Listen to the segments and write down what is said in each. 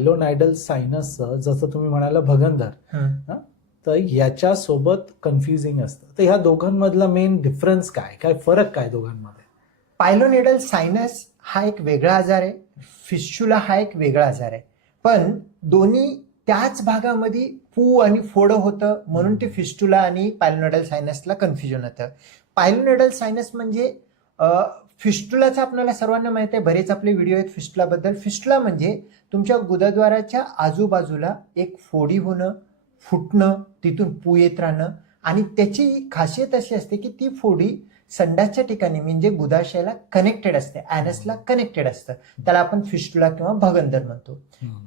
पायलोनायडल sinus जसं तुम्ही म्हणाला हम्म. तर याच्यासोबत कन्फ्युजिंग असतं. तर ह्या दोघांमधला मेन डिफरन्स काय? काय फरक काय दोघांमध्ये? पायलोनेडल सायनस हा एक वेगळा आजार आहे. फिस्चुला हा एक वेगळा आजार आहे. पण दोन्ही त्याच भागामध्ये पू आणि फोड होतं म्हणून ते फिस्टुला आणि पायलोनेडल सायनसला कन्फ्युजन होतं. पायलोनेडल सायनस म्हणजे फिस्टुलाचा आपल्याला सर्वांना माहिती आहे बरेच आपले व्हिडिओ आहेत फिस्टुलाबद्दल. फिस्टुला म्हणजे तुमच्या गुदद्वाराच्या आजूबाजूला एक फोडी होणं फुटणं तिथून पू येत राहणं आणि त्याची खासियत अशी असते की ती फोडी संडासच्या ठिकाणी म्हणजे गुदाशयाला कनेक्टेड असते ॲनसला कनेक्टेड असतं. त्याला आपण फिस्टुला किंवा भगंदर म्हणतो.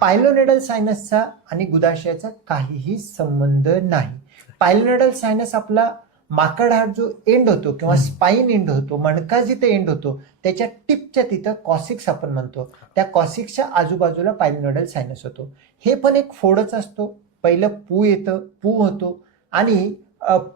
पायलोनेडल सायनसचा आणि गुदाशयाचा काहीही संबंध नाही. पायलोनेडल सायनस आपला माकड हाड जो एंड होतो किंवा. स्पाईन एंड होतो मणका जिथे एंड होतो त्याच्या टिपच्या तिथं कॉसिक्स आपण म्हणतो. त्या कॉसिक्सच्या आजूबाजूला पायलोनेडल सायनस होतो. हे पण एक फोडच असतो. पहिलं पू येतं पू होतो. आणि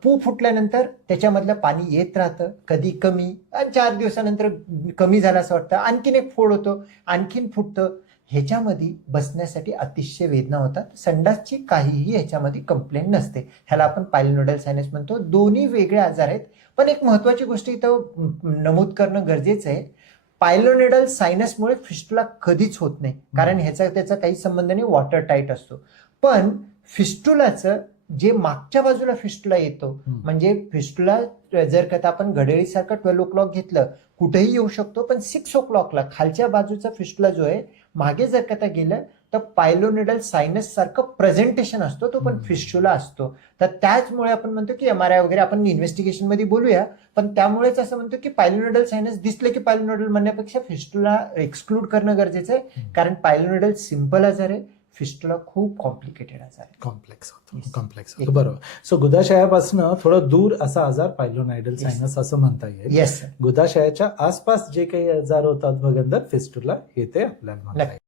पू फुटल्यानंतर त्याच्यामधलं पाणी येत राहतं कधी कमी. आणि चार दिवसानंतर कमी झालं असं वाटतं. आणखीन एक फोड होतो आणखीन फुटतं. ह्याच्यामध्ये बसण्यासाठी अतिशय वेदना होतात. संडासची काहीही ह्याच्यामध्ये कंप्लेंट नसते. ह्याला आपण पायलोनोडल सायनस म्हणतो. दोन्ही वेगळे आजार आहेत. पण एक महत्वाची गोष्ट इथं नमूद करणं गरजेचं आहे. पायलोनेडल सायनसमुळे फिस्टुला कधीच होत नाही. कारण ह्याचा त्याचा काही संबंध नाही. वॉटर टाईट असतो. पण फिस्टुलाचं जे मागच्या बाजूला फिस्टुला येतो. म्हणजे फिस्टुला जर का आपण घड्याळीसारखं ट्वेल्व ओ क्लॉक घेतलं कुठेही येऊ शकतो पण सिक्स ओ क्लॉकला खालच्या बाजूचा फिस्टुला जो आहे मागे जर का त्या गेलं तर पायलोनिडल सायनस सारखं प्रेझेंटेशन असतो तो पण. फिस्टुला असतो तर त्याचमुळे आपण म्हणतो की एम आर आय वगैरे आपण इन्व्हेस्टिगेशनमध्ये बोलूया पण त्यामुळेच असं म्हणतो की पायलोनिडल सायनस दिसलं की पायलोनिडल म्हणण्यापेक्षा फिस्टुला एक्सक्लूड करणं गरजेचं आहे. कारण पायलोनिडल सिंपल आजार आहे फिस्टुला खूप कॉम्प्लिकेटेड आजार आहे कॉम्प्लेक्स होतो. कॉम्प्लेक्स होतो. बरोबर. सो गुदाशयापासून थोडं दूर असा आजार पायलोनायडल. सायनस असं म्हणता येईल. येस गुदाशयाच्या आसपास जे काही आजार होतात भगंदर फिस्टुला हे ते आपल्याला म्हणता नक्की. येईल